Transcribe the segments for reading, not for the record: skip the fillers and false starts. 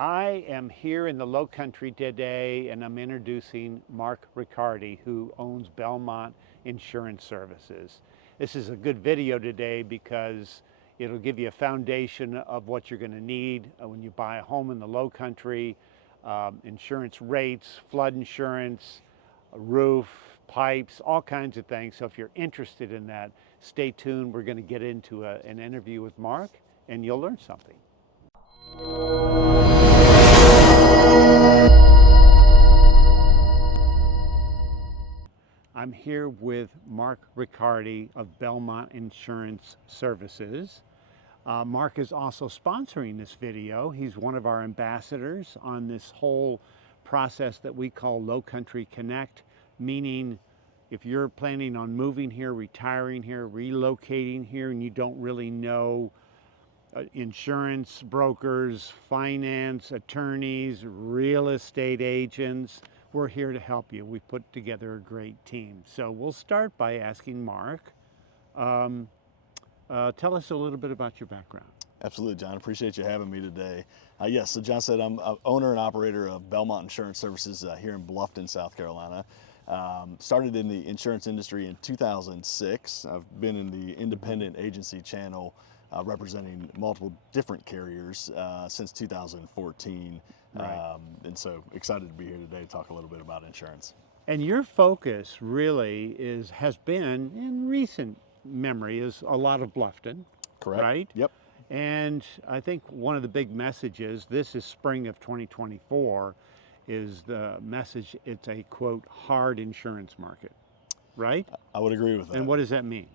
I am here in the Lowcountry today and I'm introducing Marc Ricciardi, who owns Belmont Insurance Services. This is a good video today because it'll give you a foundation of what you're going to need when you buy a home in the Lowcountry, insurance rates, flood insurance, roof, pipes, all kinds of things. So if you're interested in that, stay tuned. We're going to get into an interview with Marc and you'll learn something. I'm here with Marc Ricciardi of Belmont Insurance Services. Marc is also sponsoring this video. He's one of our ambassadors on this whole process that we call Lowcountry Connect, meaning if you're planning on moving here, retiring here, relocating here, and you don't really know insurance brokers, finance, attorneys, real estate agents, we're here to help you. We put together a great team. So we'll start by asking Marc, tell us a little bit about your background. Absolutely, John. Appreciate you having me today. Yes, so John said I'm owner and operator of Belmont Insurance Services here in Bluffton, South Carolina. Started in the insurance industry in 2006. I've been in the independent agency channel representing multiple different carriers since 2014. Right. And so excited to be here today to talk a little bit about insurance. And your focus really has been, in recent memory, is a lot of Bluffton. Correct. Right? Yep. And I think one of the big messages, this is spring of 2024, is the message, it's a, quote, hard insurance market, right? I would agree with that. And what does that mean?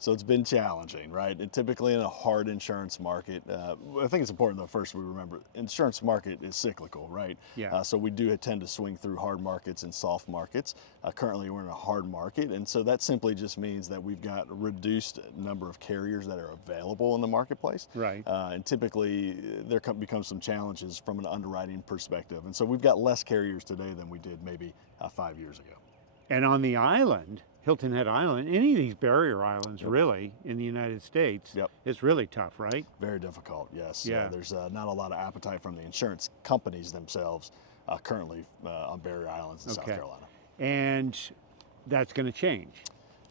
So it's been challenging, right? And typically in a hard insurance market, I think it's important though first we remember, insurance market is cyclical, right? Yeah. So we do tend to swing through hard markets and soft markets. Currently we're in a hard market, and so that simply just means that we've got a reduced number of carriers that are available in the marketplace. Right. And typically there becomes some challenges from an underwriting perspective. And so we've got less carriers today than we did maybe 5 years ago. And on the island, Hilton Head Island, any of these barrier islands really in the United States, it's really tough, right? Very difficult, yes. Yeah. There's not a lot of appetite from the insurance companies themselves currently on barrier islands in South Carolina. And that's going to change.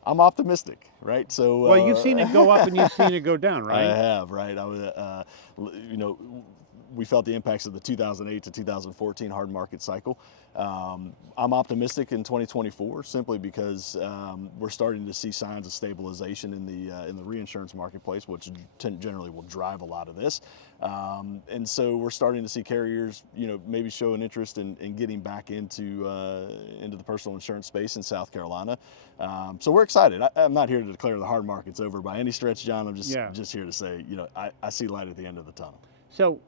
I'm optimistic, right? So well, you've seen it go up and you've seen it go down, right? I have, right? I was, we felt the impacts of the 2008 to 2014 hard market cycle. I'm optimistic in 2024 simply because we're starting to see signs of stabilization in the reinsurance marketplace, which generally will drive a lot of this. And so we're starting to see carriers, maybe show an interest in getting back into the personal insurance space in South Carolina. So we're excited. I'm not here to declare the hard market's over by any stretch, John. I'm just here to say, I see light at the end of the tunnel. So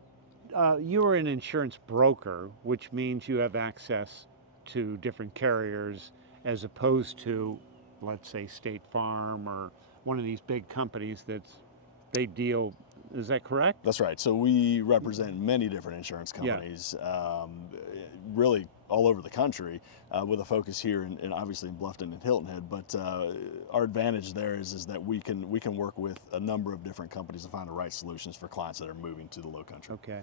you are an insurance broker, which means you have access to different carriers as opposed to, let's say, State Farm or one of these big companies they deal. Is that correct? That's right. So we represent many different insurance companies, really all over the country, with a focus here in obviously in Bluffton and Hilton Head. But our advantage there is that we can work with a number of different companies to find the right solutions for clients that are moving to the Lowcountry. Okay.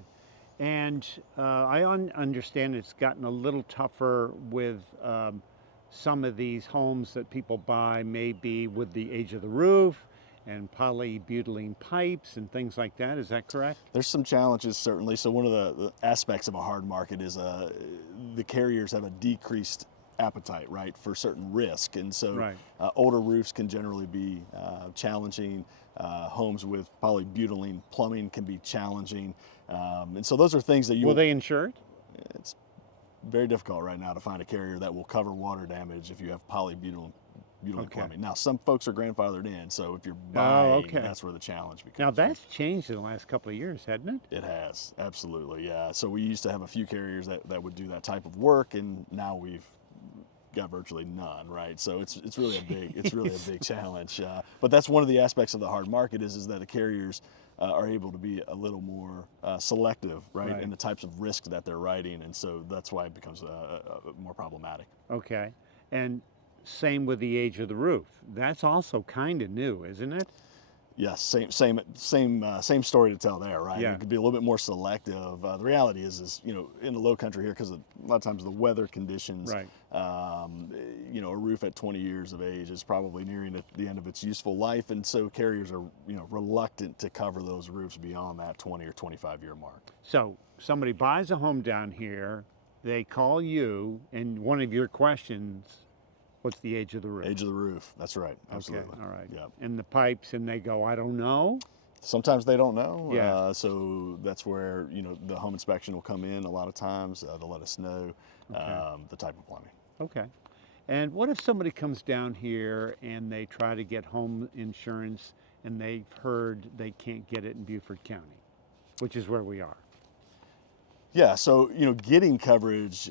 And I understand it's gotten a little tougher with some of these homes that people buy, maybe with the age of the roof and polybutylene pipes and things like that. Is that correct? There's some challenges, certainly. So one of the aspects of a hard market is the carriers have a decreased appetite, right, for certain risk. And so older roofs can generally be challenging. Homes with polybutylene plumbing can be challenging. And so those are things that you... Will they insure it? It's very difficult right now to find a carrier that will cover water damage if you have polybutylene plumbing. Now, some folks are grandfathered in, so if you're buying, that's where the challenge becomes. Now, that's changed in the last couple of years, hasn't it? It has, absolutely, yeah. So we used to have a few carriers that would do that type of work, and now we've got virtually none, right? So it's really a big challenge. But that's one of the aspects of the hard market is that the carriers are able to be a little more selective, right, in the types of risk that they're writing, and so that's why it becomes more problematic. Okay, and same with the age of the roof. That's also kind of new, isn't it? Yes, same story to tell there, right? Yeah. You could be a little bit more selective. The reality is you know, in the Lowcountry here, because a lot of times the weather conditions, Right. you know, a roof at 20 years of age is probably nearing the end of its useful life, and so carriers are, you know, reluctant to cover those roofs beyond that 20 or 25-year mark. So somebody buys a home down here, they call you, and one of your questions, what's the age of the roof? Age of the roof, that's right, absolutely. Okay, all right. Yep. And the pipes, and they go, I don't know. Sometimes they don't know, Yeah. so that's where, you know, the home inspection will come in a lot of times to let us know the type of plumbing. Okay. And what if somebody comes down here and they try to get home insurance and they've heard they can't get it in Beaufort County, which is where we are? Yeah, so, you know, getting coverage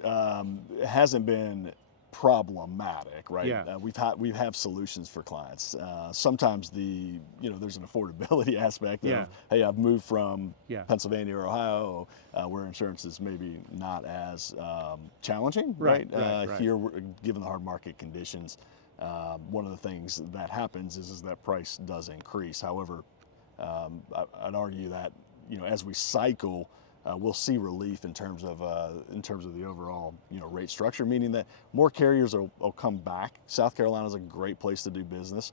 hasn't been problematic, right? Yeah. We have solutions for clients. Sometimes you know, there's an affordability aspect Yeah. of, hey, I've moved from Yeah. Pennsylvania or Ohio, where insurance is maybe not as challenging, Right, right? right. Here, given the hard market conditions, one of the things that happens is that price does increase. However, I'd argue that, you know, as we cycle, we'll see relief in terms of the overall, you know, rate structure, meaning that more carriers will come back. South Carolina is a great place to do business,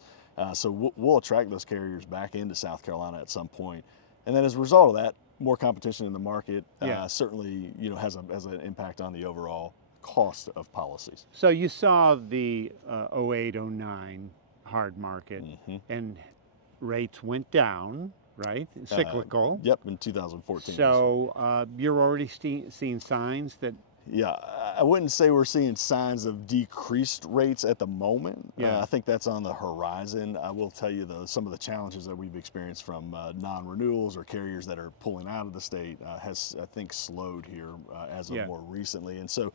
so we'll attract those carriers back into South Carolina at some point, and then as a result of that, more competition in the market certainly, you know, has an impact on the overall cost of policies. So you saw the 08, 09 hard market, and rates went down, right? Cyclical. Yep, in 2014. So you're already seeing signs that. Yeah, I wouldn't say we're seeing signs of decreased rates at the moment. Yeah. I think that's on the horizon. I will tell you, though, some of the challenges that we've experienced from non-renewals or carriers that are pulling out of the state has, I think, slowed here as of more recently. And so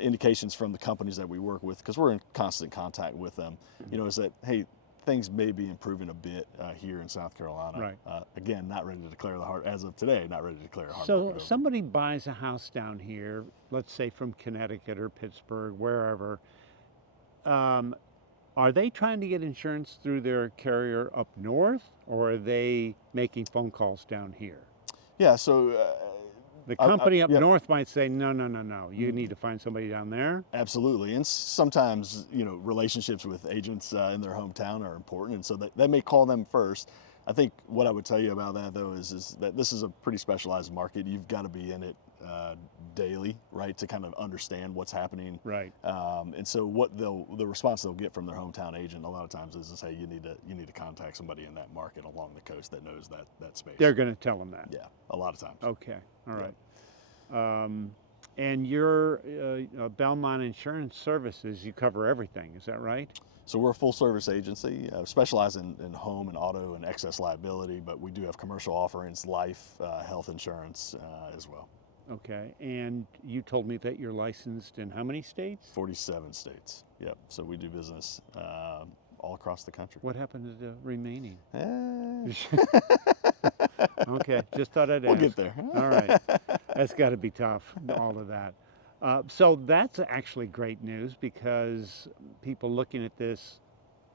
indications from the companies that we work with, because we're in constant contact with them, you know, is that, hey, things may be improving a bit here in South Carolina. Right. Again, not ready to declare as of today, not ready to declare a hard So market over. somebody buys a house down here, let's say from Connecticut or Pittsburgh, wherever. Are they trying to get insurance through their carrier up north, or are they making phone calls down here? Yeah, so The company up yeah. north might say, no, no, no, no, you need to find somebody down there. Absolutely, and sometimes, you know, relationships with agents in their hometown are important, and so they may call them first. I think what I would tell you about that, though, is that this is a pretty specialized market. You've got to be in it daily, right, to kind of understand what's happening. Right. And so the response they'll get from their hometown agent a lot of times is to say, you need to contact somebody in that market along the coast that knows that space. They're going to tell them that. Yeah, a lot of times. Okay, all right. And your Belmont Insurance Services, you cover everything, is that right? So we're a full service agency, specialize in home and auto and excess liability, but we do have commercial offerings, life, health insurance as well. Okay, and you told me that you're licensed in how many states? 47 states, yep. So we do business all across the country. What happened to the remaining? Eh. Okay, just thought I'd ask. We'll get there. All right, that's got to be tough, all of that. So that's actually great news, because people looking at this,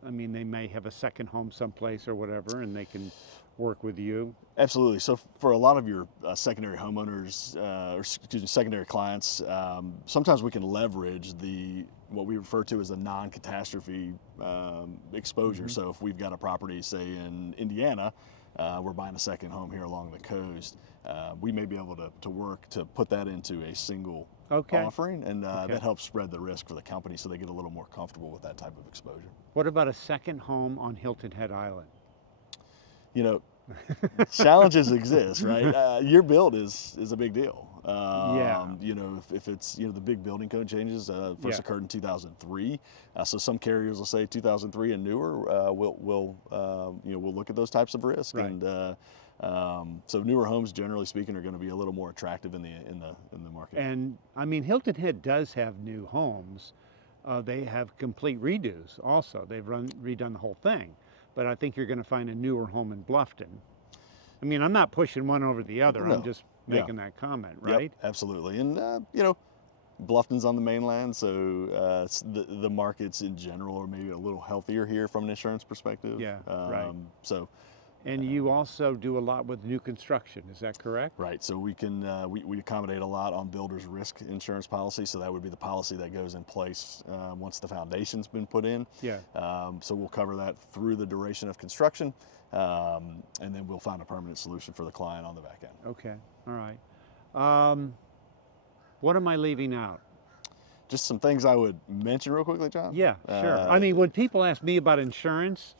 I mean, they may have a second home someplace or whatever, and they can work with you. Absolutely. So for a lot of your secondary homeowners, secondary clients, sometimes we can leverage what we refer to as a non-catastrophe exposure. So if we've got a property, say in Indiana, we're buying a second home here along the coast, we may be able to work to put that into a single offering, and that helps spread the risk for the company so they get a little more comfortable with that type of exposure. What about a second home on Hilton Head Island? You know, challenges exist, right? Your build is a big deal. You know, if it's, you know, the big building code changes first occurred in 2003, so some carriers will say 2003 and newer. We'll look at those types of risk, right. And so newer homes, generally speaking, are going to be a little more attractive in the market. And I mean, Hilton Head does have new homes. They have complete redos also. They've redone the whole thing. But I think you're going to find a newer home in Bluffton. I mean, I'm not pushing one over the other. No. I'm just making that comment, right? Yep, absolutely. And you know, Bluffton's on the mainland, so the markets in general are maybe a little healthier here from an insurance perspective. Yeah, right. So, And you also do a lot with new construction, is that correct? Right, so we can we accommodate a lot on builder's risk insurance policy. So that would be the policy that goes in place once the foundation's been put in. Yeah. So we'll cover that through the duration of construction, and then we'll find a permanent solution for the client on the back end. Okay, all right. What am I leaving out? Just some things I would mention real quickly, John. Yeah, sure. I mean, when people ask me about insurance,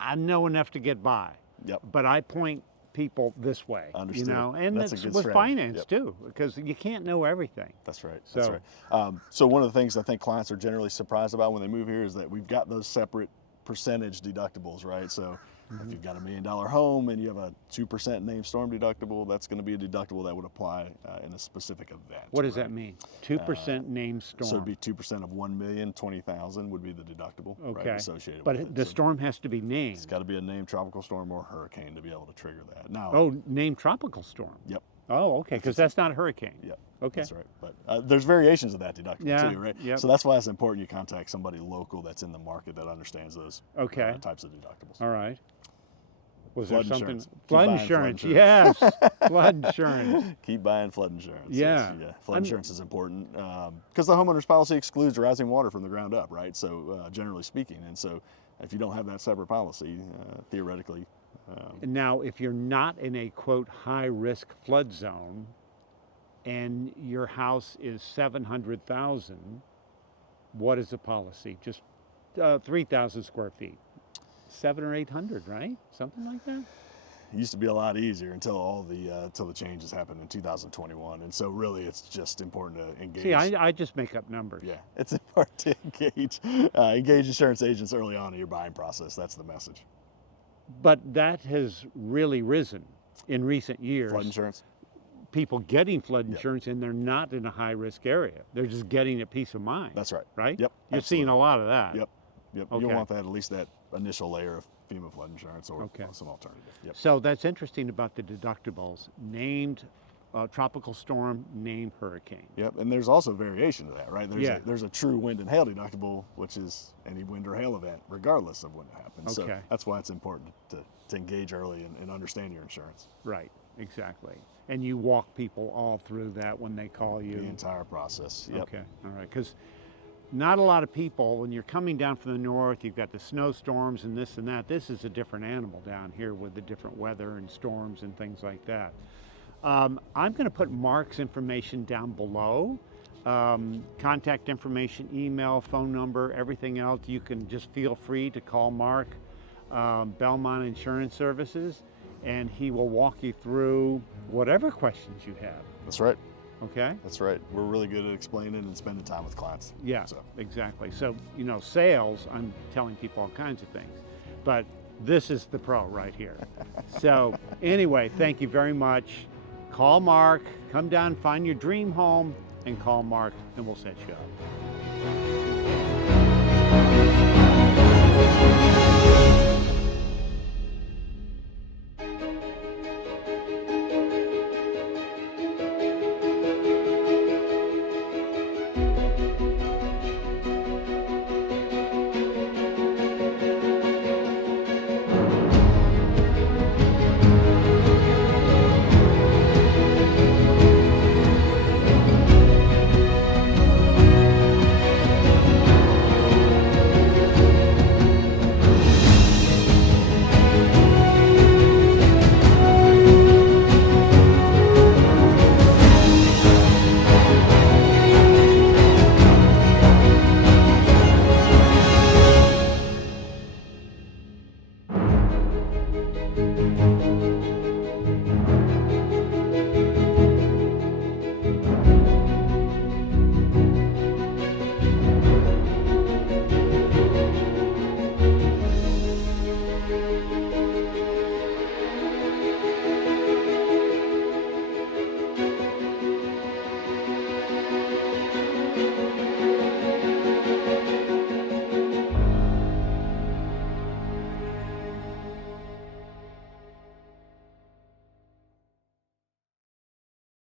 I know enough to get by. Yep. But I point people this way, Understood. you know, and That's a that's good with strategy. finance Yep. too, because you can't know everything. That's right. So- That's right. So one of the things I think clients are generally surprised about when they move here is that we've got those separate percentage deductibles, right? So if you've got $1 million home and you have a 2% named storm deductible, that's going to be a deductible that would apply in a specific event. What does right? that mean? 2% named storm. So it'd be 2% of 1,020,000 would be the deductible Okay. right, associated But with it. the So storm has to be named. it's got to be a named tropical storm or hurricane to be able to trigger that. Now, Oh, named tropical storm. Yep. Oh, okay, because that's not a hurricane. Yep. Okay. That's right. But there's variations of that deductible Yeah, too, right? yep. So that's why it's important you contact somebody local that's in the market that understands those Okay. types of deductibles. All right. Was Flood there something? insurance. Keep Flood buying insurance. flood Yes. Flood insurance. Keep buying flood insurance. Yeah. Flood I'm- insurance is important because the homeowner's policy excludes rising water from the ground up, right? So generally speaking, and so if you don't have that separate policy, theoretically, Now, if you're not in a quote high risk flood zone, and your house is 700,000, what is the policy? Just 3,000 square feet, 700 or 800, right? Something like that. it used to be a lot easier until the changes happened in 2021, and so really it's just important to engage. See, I just make up numbers. Yeah, it's important to engage insurance agents early on in your buying process. That's the message. But that has really risen in recent years. Flood insurance. People getting flood Yep. insurance and they're not in a high risk area. They're just getting a peace of mind. That's right. Right? Yep, You're seeing a absolutely. lot of that. Yep. Yep. Okay. You'll want that, at least that initial layer of FEMA flood insurance or Okay. some alternative. Yep. So that's interesting about the deductibles. Named tropical storm, named hurricane. Yep. And there's also variation to that, right? Yeah. There's a true wind and hail deductible, which is any wind or hail event, regardless of when it happens. Okay. So that's why it's important to engage early and understand your insurance. Right, exactly. And you walk people all through that when they call you. The entire process. Yep. Okay, all right. Because not a lot of people, when you're coming down from the north, you've got the snowstorms and this and that. This is a different animal down here with the different weather and storms and things like that. I'm going to put Marc's information down below. Contact information, email, phone number, everything else. You can just feel free to call Marc, Belmont Insurance Services, and he will walk you through whatever questions you have. That's right. Okay? That's right. We're really good at explaining and spending time with clients. Yeah, So. exactly. So, you know, sales, I'm telling people all kinds of things, but this is the pro right here. So anyway, thank you very much. Call Marc, come down, find your dream home, and call Marc, and we'll set you up.